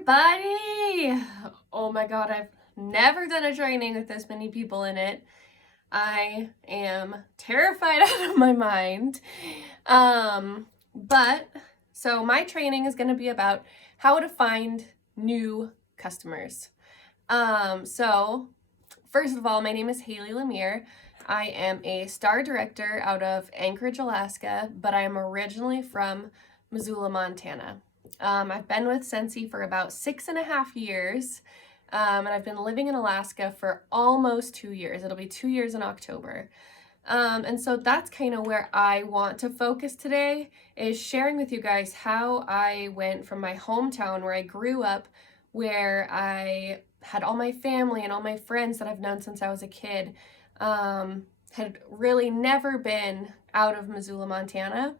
everybody! Oh my god, I've never done a training with this many people in it. I am terrified out of my mind. So my training is going to be about how to find new customers. So first of all, my name is Haley Lemire. I am a star director out of Anchorage, Alaska, but I am originally from Missoula, Montana. I've been with Scentsy for about 6.5 years, and I've been living in Alaska for almost 2 years. It'll be 2 years in October. And so that's kind of where I want to focus today, is sharing with you guys how I went from my hometown where I grew up, where I had all my family and all my friends that I've known since I was a kid, had really never been out of Missoula, Montana,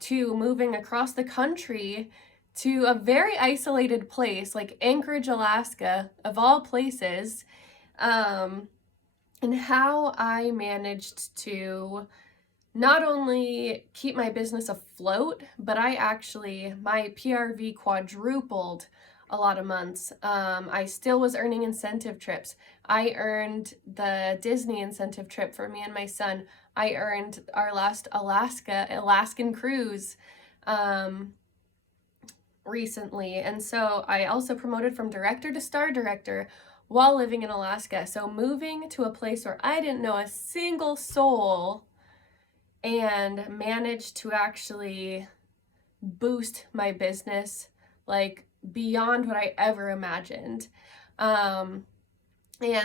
to moving across the country to a very isolated place like Anchorage, Alaska, of all places, and how I managed to not only keep my business afloat, but my PRV quadrupled a lot of months. I still was earning incentive trips. I earned the Disney incentive trip for me and my son. I earned our last Alaskan cruise recently. And so I also promoted from director to star director while living in Alaska. So moving to a place where I didn't know a single soul and managed to actually boost my business like beyond what I ever imagined. And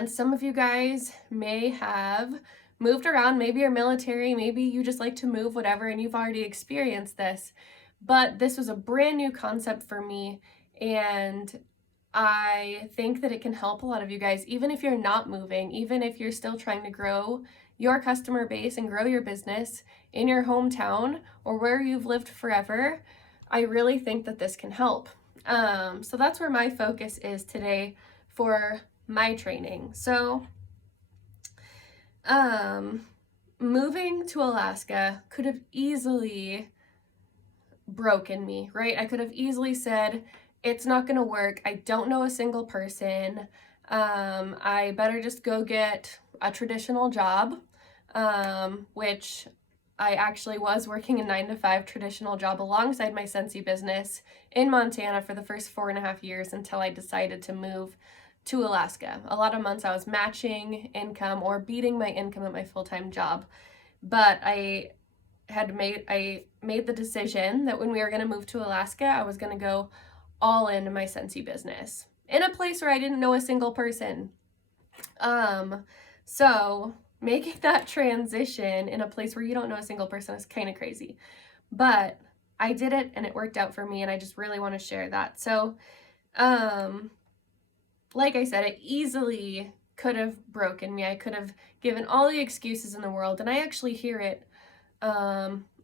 some of you guys may have moved around, maybe you're military, maybe you just like to move, whatever, and you've already experienced this. But this was a brand new concept for me, and I think that it can help a lot of you guys, even if you're not moving, even if you're still trying to grow your customer base and grow your business in your hometown or where you've lived forever. I really think that this can help. So that's where my focus is today for my training. So moving to Alaska could have easily broken me, right? I could have easily said, it's not going to work. I don't know a single person. I better just go get a traditional job, which I actually was working a 9-to-5 traditional job alongside my Scentsy business in Montana for the first 4.5 years until I decided to move to Alaska. A lot of months I was matching income or beating my income at my full-time job, but I made the decision that when we were going to move to Alaska, I was going to go all into my Scentsy business in a place where I didn't know a single person. So making that transition in a place where you don't know a single person is kind of crazy, but I did it and it worked out for me, and I just really want to share that. So, like I said, it easily could have broken me. I could have given all the excuses in the world, and I actually hear it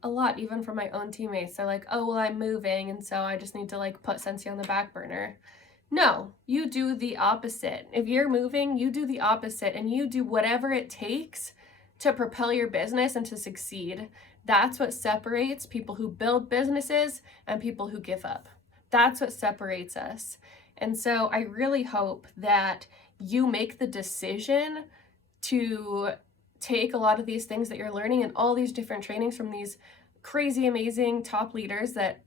a lot, even from my own teammates. They're like, oh, well, I'm moving, and so I just need to like put Scentsy on the back burner. No, you do the opposite. If you're moving, you do the opposite, and you do whatever it takes to propel your business and to succeed. That's what separates people who build businesses and people who give up. That's what separates us. And so I really hope that you make the decision to take a lot of these things that you're learning and all these different trainings from these crazy, amazing top leaders that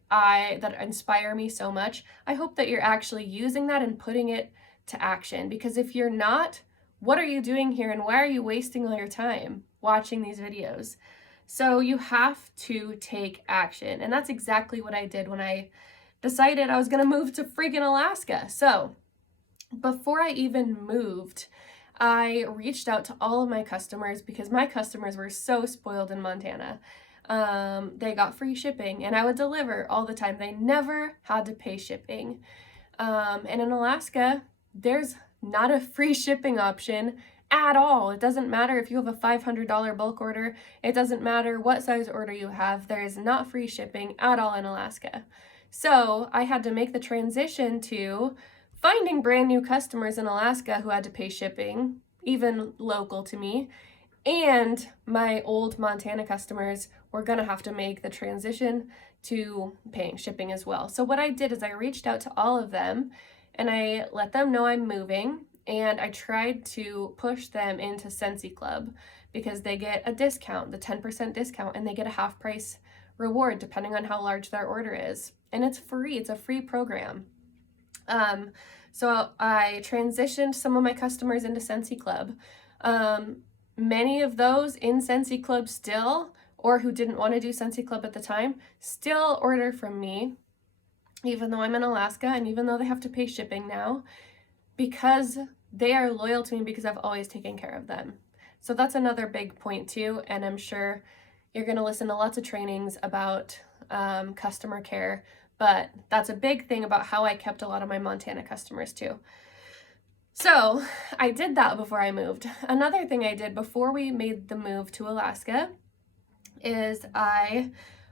inspire me so much. I hope that you're actually using that and putting it to action, because if you're not, what are you doing here, and why are you wasting all your time watching these videos? So you have to take action, and that's exactly what I did when I decided I was going to move to freaking Alaska. So before I even moved, I reached out to all of my customers, because my customers were so spoiled in Montana. They got free shipping, and I would deliver all the time. They never had to pay shipping. And in Alaska, there's not a free shipping option at all. It doesn't matter if you have a $500 bulk order. It doesn't matter what size order you have. There is not free shipping at all in Alaska. So I had to make the transition to finding brand new customers in Alaska who had to pay shipping, even local to me, and my old Montana customers were going to have to make the transition to paying shipping as well. So what I did is I reached out to all of them and I let them know I'm moving, and I tried to push them into Scentsy Club because they get a discount, the 10% discount, and they get a half price reward depending on how large their order is. And it's free, it's a free program. So I transitioned some of my customers into Scentsy Club. Many of those in Scentsy Club still, or who didn't want to do Scentsy Club at the time, still order from me, even though I'm in Alaska and even though they have to pay shipping now, because they are loyal to me because I've always taken care of them. So that's another big point too, and I'm sure you're going to listen to lots of trainings about customer care, but that's a big thing about how I kept a lot of my Montana customers too. So I did that before I moved. Another thing I did before we made the move to Alaska is I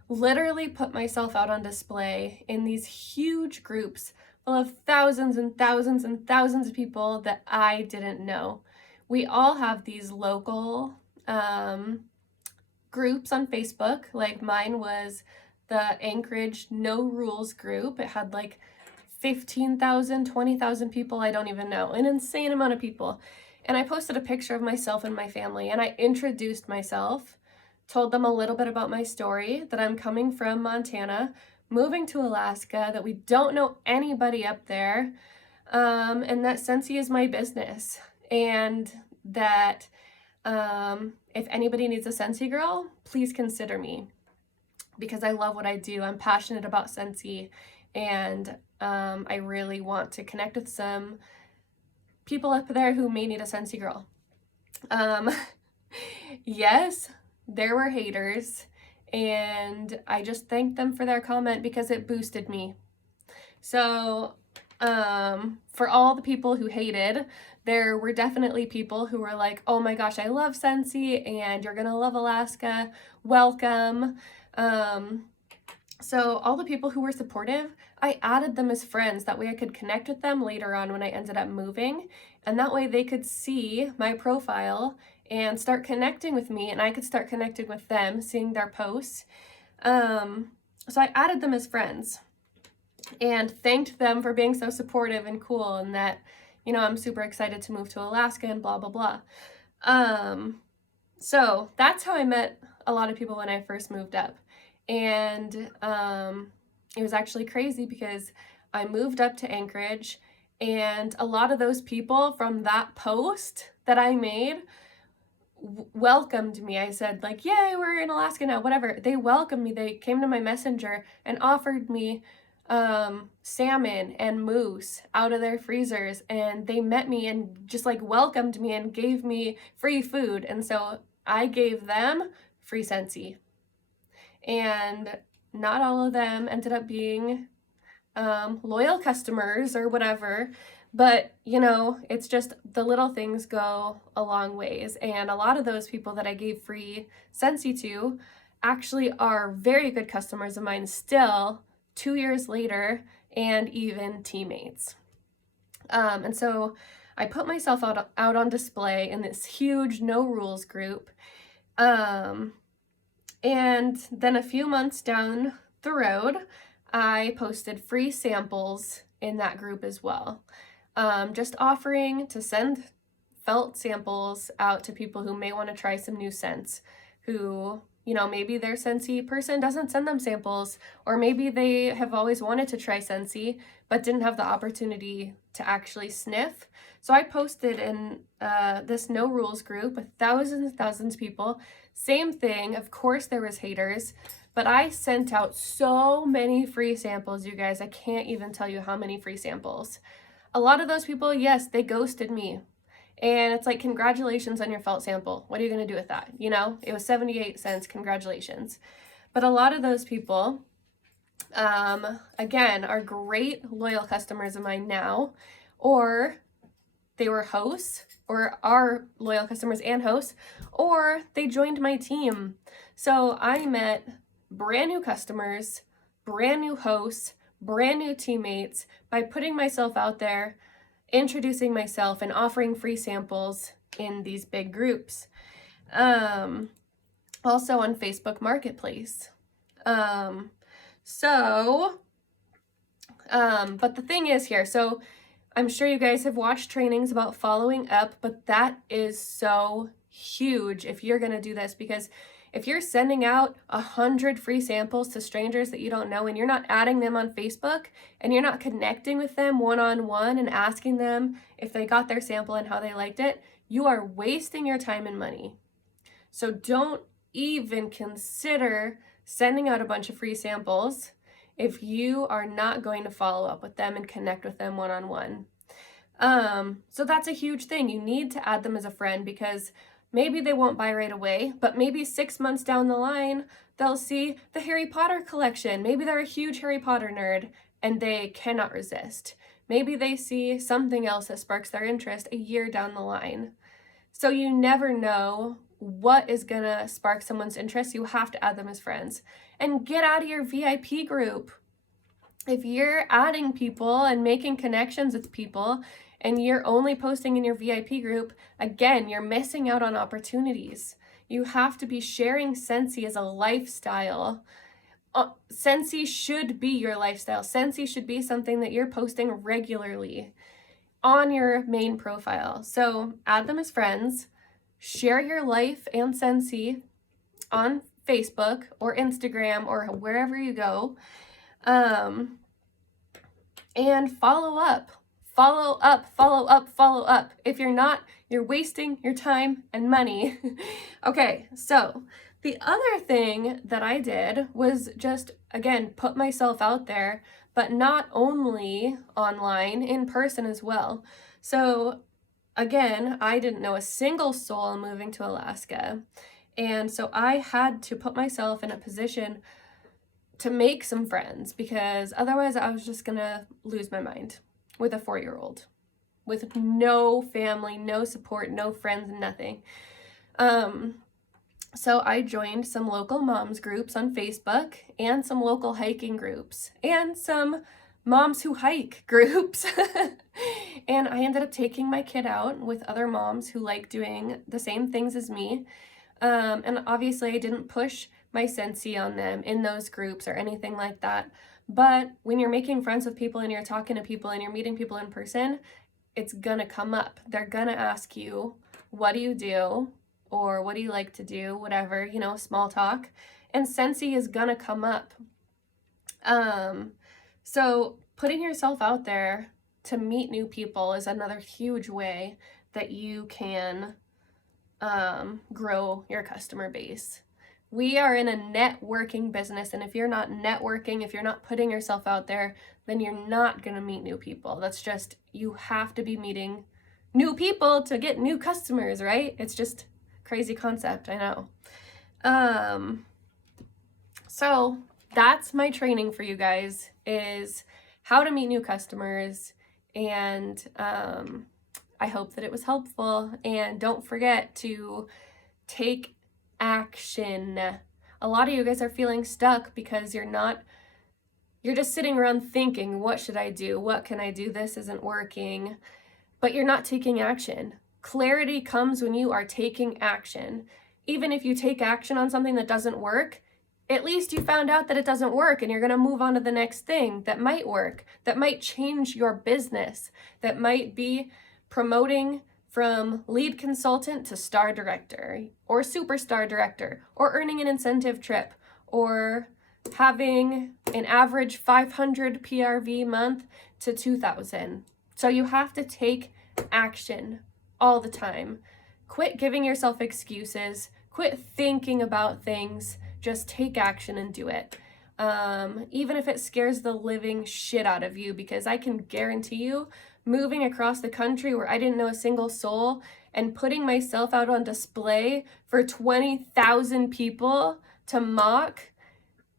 literally put myself out on display in these huge groups full of thousands and thousands and thousands of people that I didn't know. We all have these local groups on Facebook. Like mine was the Anchorage No Rules group. It had like 15,000, 20,000 people, I don't even know, an insane amount of people. And I posted a picture of myself and my family, and I introduced myself, told them a little bit about my story, that I'm coming from Montana, moving to Alaska, that we don't know anybody up there, and that Scentsy is my business, and that if anybody needs a Scentsy girl, please consider me, because I love what I do. I'm passionate about Scentsy, and I really want to connect with some people up there who may need a Scentsy girl. Yes, there were haters, and I just thanked them for their comment because it boosted me. So for all the people who hated, there were definitely people who were like, oh my gosh, I love Scentsy, and you're gonna love Alaska, welcome. So all the people who were supportive, I added them as friends. That way I could connect with them later on when I ended up moving. And that way they could see my profile and start connecting with me, and I could start connecting with them, seeing their posts. So I added them as friends and thanked them for being so supportive and cool, and that, you know, I'm super excited to move to Alaska and blah, blah, blah. So that's how I met a lot of people when I first moved up. And it was actually crazy because I moved up to Anchorage, and a lot of those people from that post that I made welcomed me. I said like, yay, we're in Alaska now, whatever. They welcomed me. They came to my messenger and offered me salmon and moose out of their freezers, and they met me and just like welcomed me and gave me free food. And so I gave them free Scentsy. And not all of them ended up being loyal customers or whatever, but you know, it's just the little things go a long ways. And a lot of those people that I gave free Scentsy to actually are very good customers of mine still 2 years later, and even teammates. And so I put myself out on display in this huge No Rules group. And then a few months down the road, I posted free samples in that group as well. Just offering to send felt samples out to people who may want to try some new scents, who, you know, maybe their Scentsy person doesn't send them samples, or maybe they have always wanted to try Scentsy but didn't have the opportunity to actually sniff. So I posted in this No Rules group with thousands and thousands of people. Same thing, of course there was haters, but I sent out so many free samples, you guys. I can't even tell you how many free samples. A lot of those people, yes, they ghosted me. And it's like, congratulations on your felt sample. What are you going to do with that? You know, it was 78 cents. Congratulations. But a lot of those people, again, are great loyal customers of mine now, or they were hosts, or are loyal customers and hosts, or they joined my team. So I met brand new customers, brand new hosts, brand new teammates by putting myself out there, introducing myself, and offering free samples in these big groups. Also on Facebook Marketplace. But the thing is here, so I'm sure you guys have watched trainings about following up, but that is so huge if you're going to do this, because if you're sending out 100 free samples to strangers that you don't know and you're not adding them on Facebook and you're not connecting with them one-on-one and asking them if they got their sample and how they liked it, you are wasting your time and money. So don't even consider sending out a bunch of free samples if you are not going to follow up with them and connect with them one-on-one. So that's a huge thing. You need to add them as a friend, because maybe they won't buy right away, but maybe 6 months down the line, they'll see the Harry Potter collection. Maybe they're a huge Harry Potter nerd and they cannot resist. Maybe they see something else that sparks their interest a year down the line. So you never know what is gonna spark someone's interest. You have to add them as friends. And get out of your VIP group. If you're adding people and making connections with people and you're only posting in your VIP group, again, you're missing out on opportunities. You have to be sharing Scentsy as a lifestyle. Scentsy should be your lifestyle. Scentsy should be something that you're posting regularly on your main profile. So add them as friends, share your life and Scentsy on Facebook or Instagram or wherever you go, and follow up. Follow up, follow up, follow up. If you're not, you're wasting your time and money. Okay, so the other thing that I did was just, again, put myself out there, but not only online, in person as well. So again, I didn't know a single soul moving to Alaska. And so I had to put myself in a position to make some friends, because otherwise I was just gonna lose my mind with a 4-year-old with no family, no support, no friends, nothing. So I joined some local moms groups on Facebook and some local hiking groups and some moms who hike groups. And I ended up taking my kid out with other moms who like doing the same things as me. And obviously I didn't push my Scentsy on them in those groups or anything like that. But when you're making friends with people and you're talking to people and you're meeting people in person, it's gonna come up. They're gonna ask you, what do you do? Or what do you like to do? Whatever, you know, small talk. And Scentsy is gonna come up. So putting yourself out there to meet new people is another huge way that you can grow your customer base. We are in a networking business, and if you're not networking, if you're not putting yourself out there, then you're not going to meet new people. That's just, you have to be meeting new people to get new customers, right? It's just crazy concept, I know. So that's my training for you guys, is how to meet new customers, and I hope that it was helpful. And don't forget to take action. A lot of you guys are feeling stuck because you're just sitting around thinking, what should I do? What can I do? This isn't working. But you're not taking action. Clarity comes when you are taking action. Even if you take action on something that doesn't work, at least you found out that it doesn't work, and you're going to move on to the next thing that might work, that might change your business, that might be promoting from lead consultant to star director or superstar director, or earning an incentive trip, or having an average 500 PRV month to 2,000. So you have to take action all the time. Quit giving yourself excuses. Quit thinking about things. Just take action and do it. Even if it scares the living shit out of you, because I can guarantee you, moving across the country where I didn't know a single soul and putting myself out on display for 20,000 people to mock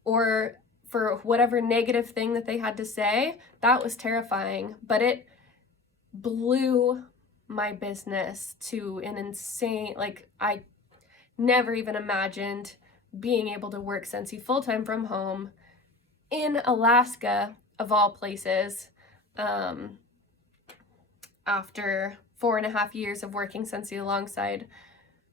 or for whatever negative thing that they had to say, that was terrifying. But it blew my business to an insane, like, I never even imagined being able to work Scentsy full-time from home in Alaska, of all places, after 4.5 years of working Scentsy alongside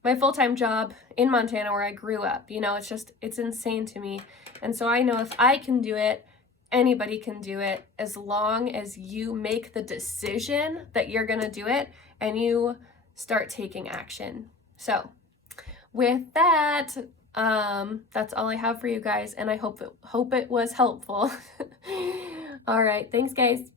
my full-time job in Montana where I grew up. You know, it's insane to me. And so I know if I can do it, Anybody can do it as long as you make the decision that you're going to do it and you start taking action. So with that, that's all I have for you guys, and I hope it was helpful. All right, thanks guys.